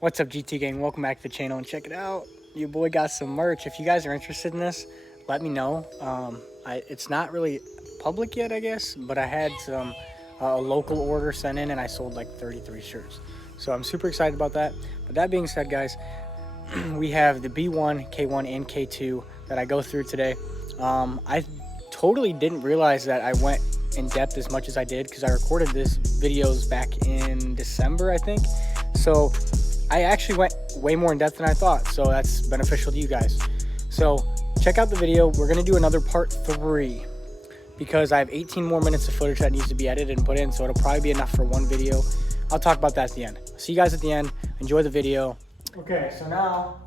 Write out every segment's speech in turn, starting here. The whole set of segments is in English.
What's up, GT gang? Welcome back to the channel, and check it out. Your boy got some merch. If you guys are interested in this, let me know. It's not really public yet, I guess, but I had some a local order sent in, and I sold like 33 shirts. So I'm super excited about that. But that being said, guys, we have the B1, K1, and K2 that I go through today. I totally didn't realize that I went in depth as much as I did because I recorded this videos back in December, I think. So I actually went way more in depth than I thought, so that's beneficial to you guys. So check out the video. We're gonna do another part 3 because I have 18 more minutes of footage that needs to be edited and put in, so it'll probably be enough for one video. I'll talk about that at the end. See you guys at the end. Enjoy the video. Okay, so now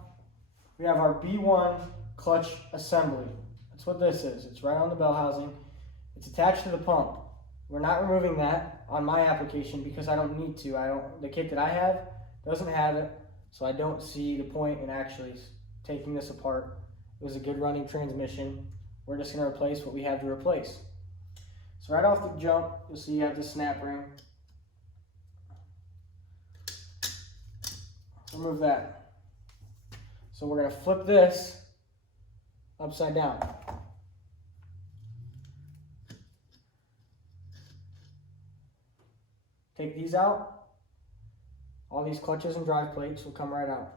we have our B1 clutch assembly. That's what this is. It's right on the bell housing. It's attached to the pump. We're not removing that on my application because I don't need to. The kit that I have doesn't have it, so I don't see the point in actually taking this apart. It was a good running transmission. We're just going to replace what we have to replace. So right off the jump, you'll see you have the snap ring. Remove that. So we're going to flip this upside down. Take these out. All these clutches and drive plates will come right out.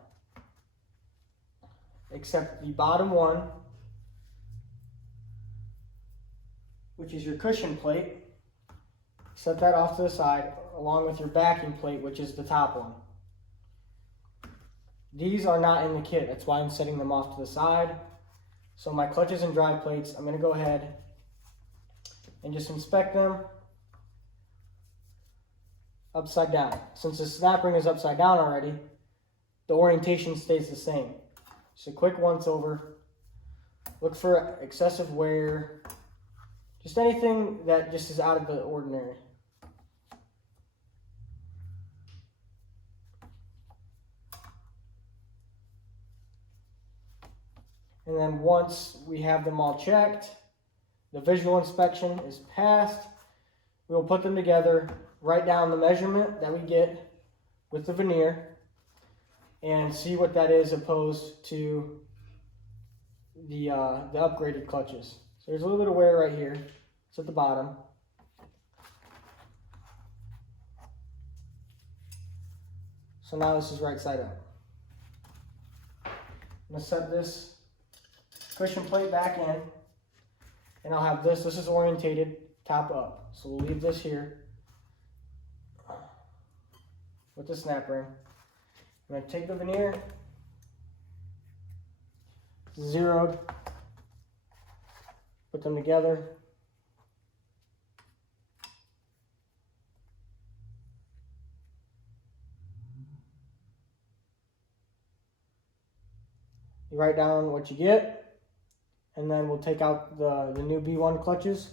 Except the bottom one, which is your cushion plate. Set that off to the side along with your backing plate, which is the top one. These are not in the kit. That's why I'm setting them off to the side. So my clutches and drive plates, I'm going to go ahead and just inspect them upside down. Since the snap ring is upside down already, the orientation stays the same. So quick once over. Look for excessive wear. Just anything that just is out of the ordinary. And then once we have them all checked, the visual inspection is passed, we'll put them together, write down the measurement that we get with the veneer, and see what that is opposed to the upgraded clutches. So there's a little bit of wear right here. It's at the bottom. So now this is right side up. I'm going to set this cushion plate back in, and I'll have this is orientated top up. So we'll leave this here with the snap ring. I'm going to take the veneer, zeroed, put them together. You write down what you get, and then we'll take out the new B1 clutches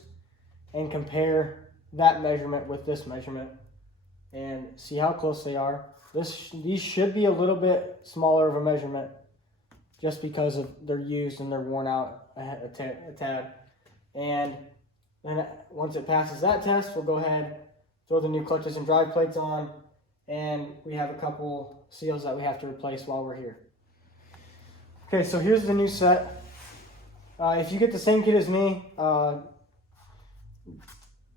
and compare that measurement with this measurement and see how close they are. These should be a little bit smaller of a measurement just because they're used and they're worn out a tad. And then once it passes that test, we'll go ahead, throw the new clutches and drive plates on, and we have a couple seals that we have to replace while we're here. Okay, so here's the new set. If you get the same kit as me,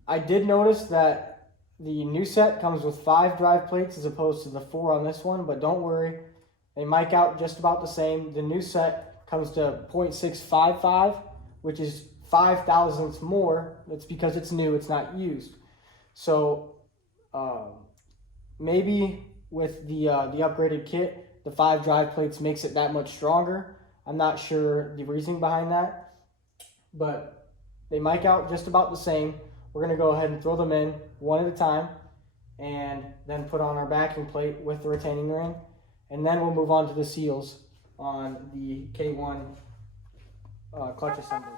I did notice that the new set comes with 5 drive plates as opposed to the 4 on this one, but don't worry, they mic out just about the same. The new set comes to 0.655, which is 5 thousandths more. That's because it's new, it's not used. So maybe with the upgraded kit, the 5 drive plates makes it that much stronger. I'm not sure the reasoning behind that, but they mic out just about the same. We're going to go ahead and throw them in one at a time and then put on our backing plate with the retaining ring. And then we'll move on to the seals on the K1 clutch assembly.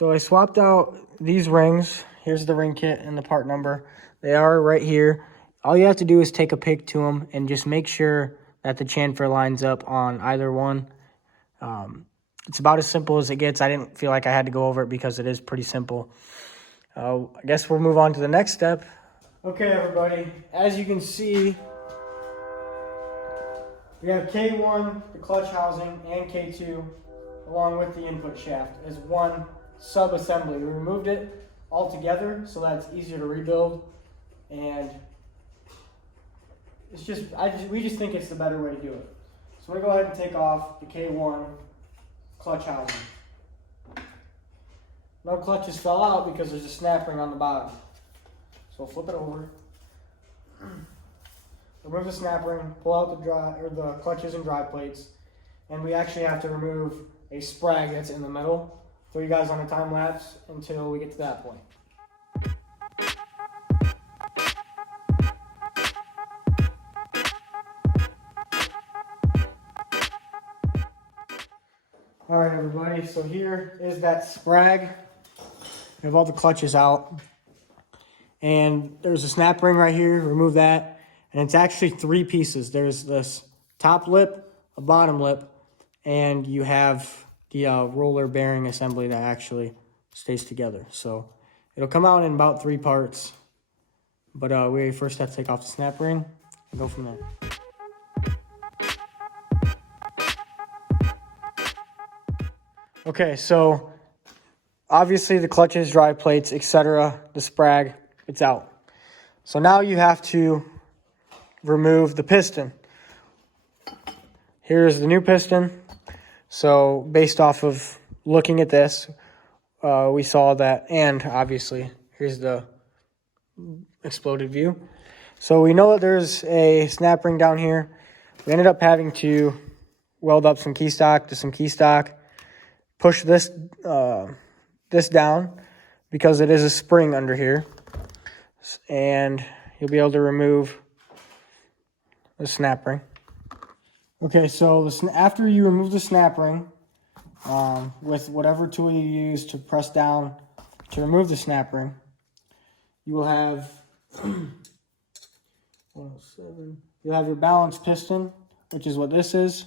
So I swapped out these rings Here's the ring kit and the part number. They are right here. All you have to do is take a pic to them and just make sure that the chamfer lines up on either one. It's about as simple as it gets. I didn't feel like I had to go over it because it is pretty simple. I guess we'll move on to the next step. Okay, everybody, as you can see, we have K1, the clutch housing, and K2, along with the input shaft, as one sub-assembly. We removed it all together so that it's easier to rebuild, and it's just, we just think it's the better way to do it. So I'm going to go ahead and take off the K1 clutch housing. No clutches fell out because there's a snap ring on the bottom. So flip it over. Remove the snap ring, pull out the clutches and drive plates, and we actually have to remove a sprag that's in the middle. Throw you guys on a time lapse until we get to that point. All right, everybody, so here is that sprag. We have all the clutches out. And there's a snap ring right here, remove that. And it's actually 3 pieces. There's this top lip, a bottom lip, and you have the roller bearing assembly that actually stays together. So it'll come out in about 3 parts. But we first have to take off the snap ring and go from there. Okay, so obviously the clutches, drive plates, etc., the sprag, it's out. So now you have to remove the piston. Here's the new piston. So based off of looking at this, we saw that, and obviously here's the exploded view. So we know that there's a snap ring down here. We ended up having to weld up some key stock to some key stock, push this down because it is a spring under here, and you'll be able to remove the snap ring. Okay, so after you remove the snap ring with whatever tool you use to press down to remove the snap ring, you will have 107. You'll have your balance piston, which is what this is.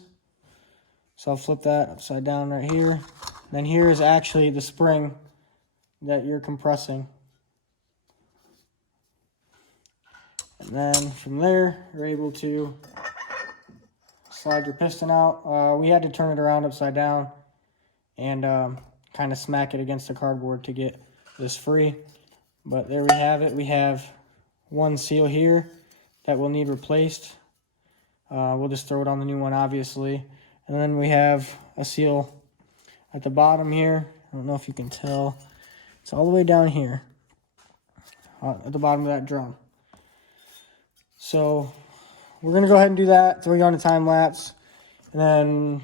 So I'll flip that upside down right here. Then here is actually the spring that you're compressing. And then from there, you're able to slide your piston out. We had to turn it around upside down and kind of smack it against the cardboard to get this free. But there we have it. We have one seal here that will need replaced. We'll just throw it on the new one, obviously. And then we have a seal at the bottom here. I don't know if you can tell. It's all the way down here at the bottom of that drum. So we're going to go ahead and do that, throw you on a time lapse, and then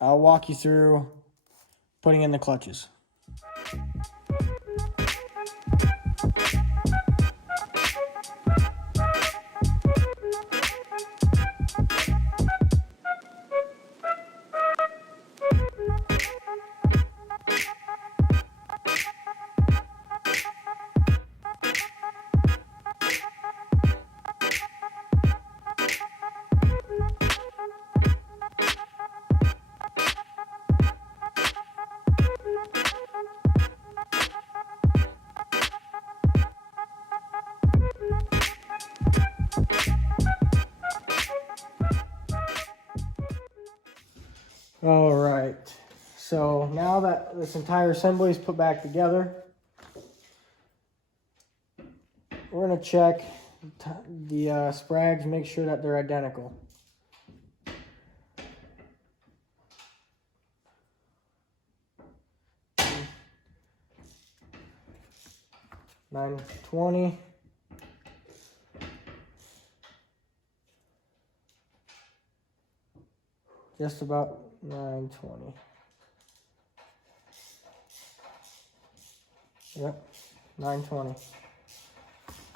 I'll walk you through putting in the clutches. All right, so now that this entire assembly is put back together, we're going to check the sprags, make sure that they're identical. $9.20. Just about $9.20. Yep, $9.20.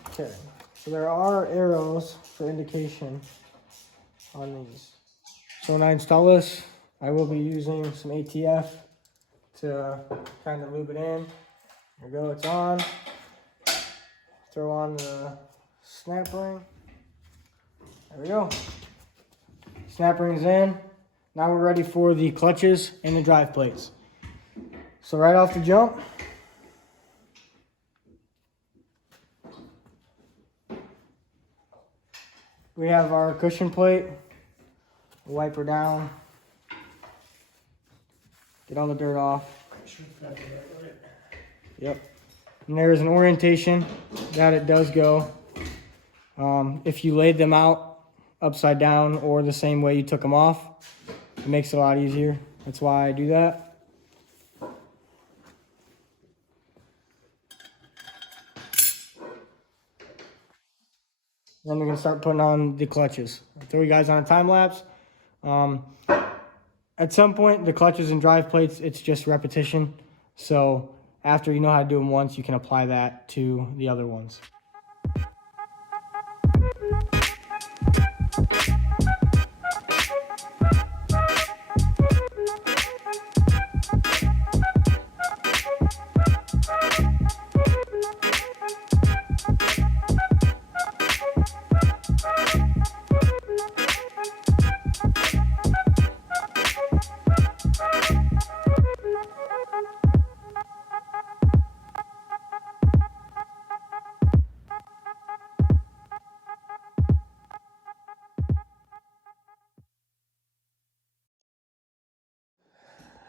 Okay, so there are arrows for indication on these. So when I install this, I will be using some ATF to kind of lube it in. There we go, it's on. throw on the snap ring. There we go. Snap ring's in. Now we're ready for the clutches and the drive plates. So right off the jump, we have our cushion plate. Wipe her down. Get all the dirt off. Yep. And there is an orientation that it does go. If you laid them out upside down or the same way you took them off, it makes it a lot easier. That's why I do that. Then we're gonna start putting on the clutches. I'll throw you guys on a time lapse. At some point, the clutches and drive plates, it's just repetition. So after you know how to do them once, you can apply that to the other ones.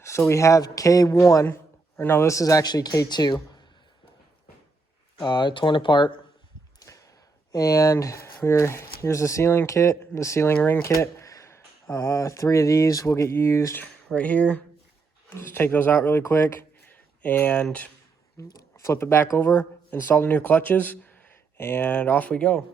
So we have K1, or no, this is actually K2, torn apart. And here's the sealing kit, the sealing ring kit. 3 of these will get used right here. Just take those out really quick and flip it back over, install the new clutches, and off we go.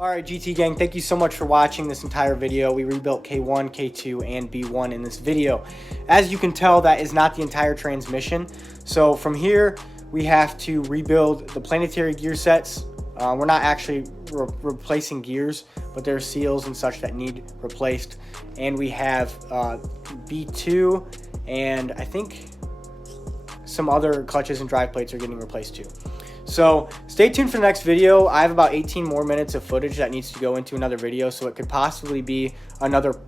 Alright GT gang, thank you so much for watching this entire video. We rebuilt K1, K2, and B1 in this video. As you can tell, that is not the entire transmission. So from here, we have to rebuild the planetary gear sets. We're not actually replacing gears, but there are seals and such that need replaced. And we have B2, and I think some other clutches and drive plates are getting replaced too. So stay tuned for the next video. I have about 18 more minutes of footage that needs to go into another video, so it could possibly be another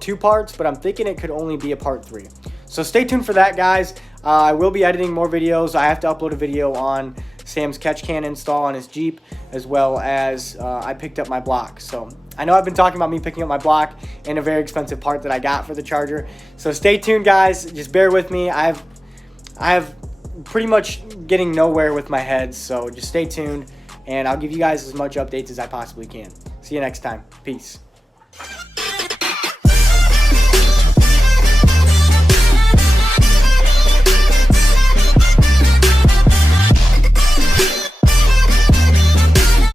2 parts, but I'm thinking it could only be a part 3. So stay tuned for that, guys. I will be editing more videos. I have to upload a video on Sam's catch can install on his Jeep, as well as I picked up my block. So I know I've been talking about me picking up my block and a very expensive part that I got for the Charger. So stay tuned, guys. Just bear with me. I have pretty much getting nowhere with my head, so just stay tuned, and I'll give you guys as much updates as I possibly can. See you next time. Peace.